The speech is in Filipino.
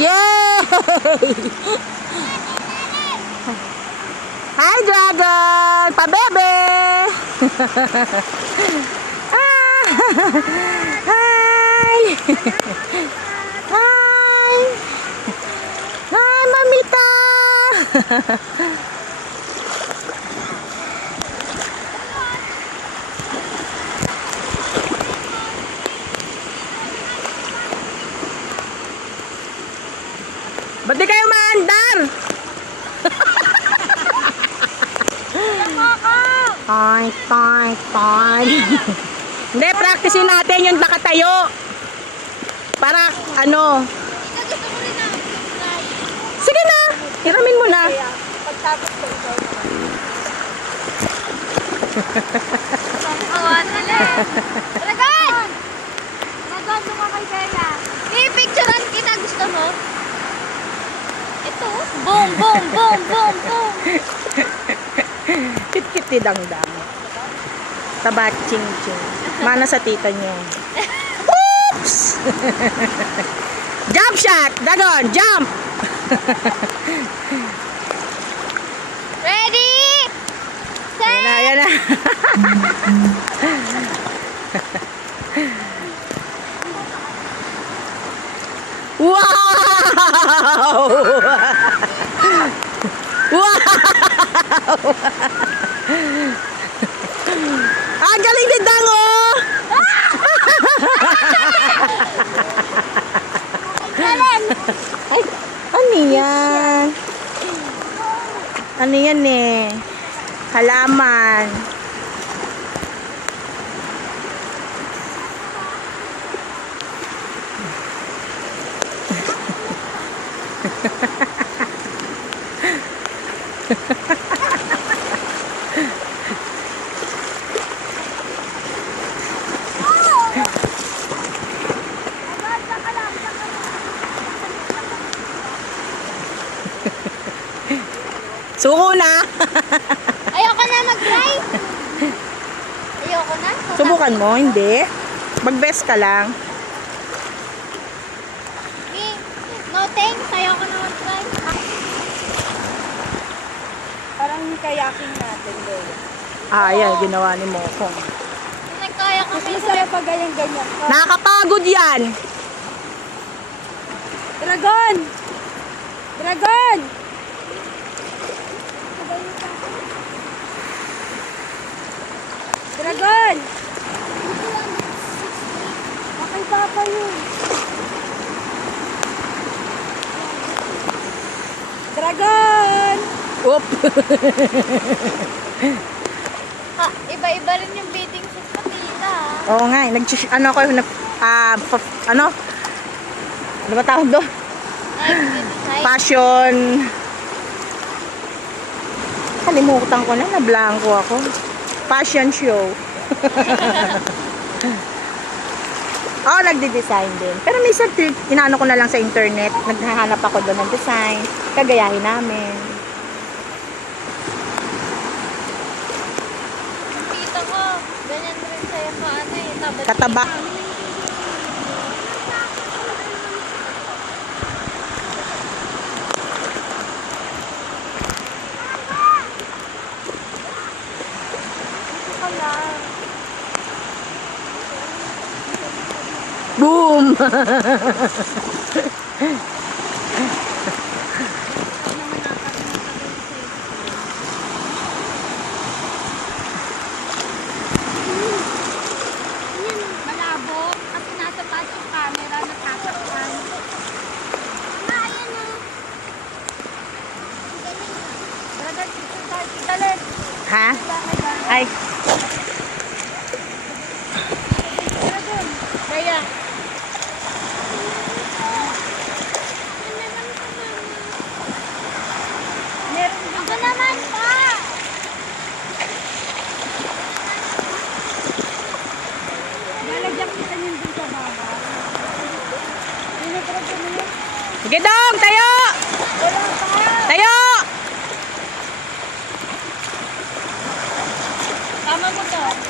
Yay! Hi, Dragon! Pa-bebe! Ah! Hi! Hi! Hi, Mamita! Ba't di kayo maandar? Toy, toy, toy. Hindi, practicein natin yung nakatayo. Para, ano. Sige na, hiramin mo na. Pagtapos ko ikaw naman. Awan na lang. Dragon! Dragon, lumakay kaya. I-picturean kita, gusto mo? Ito. Boom, boom, boom, boom, boom. Kit-kit dang-dang. Tabat ching-ching. Mana sa tita niyo. Oops! Jump shot! Dragon, jump! Ready? Set! Ayan na. Wow! Wow! Ah, galing din Dango! Ay, ano yan? Ano yan eh? Halaman. Suko na. Ayoko na mag-try. Ayoko na. Subukan mo, hindi. Mag-best ka lang. No thanks. Ayoko na mag-try. Parang kayaking natin, Lola. Ah, yan, ginawa ni Mokong. Nagkaya Mas kami. masaya pag ganyan-ganyan ka. Nakakapagod yan. Dragon! Dragon! Dragon! Bakay papa yun. Dragon! Oop. Iba-iba rin yung beating sa patita. Oo nga, ano ako, ano? Ano ba tawag doon? Ay, Passion. Kalimutan ko na, na-blanco ako. Fashion show. Oh, nagde-design din. Pero minsan, inaano ko na lang sa internet. Naghahanap ako doon ng design. Kagayahin namin. yung tita ko, ganyan rin sa'yo ka ano eh. Kataba. Boom! Malabo kasi nasa taas yung camera, natatakpan. Ayan o. Dalit. Ha? Ay, Kaya. Meron ako naman pa. Lalagyan kita niyan dun sa baba. sige dong, tayo! Tayo! Tama mo to.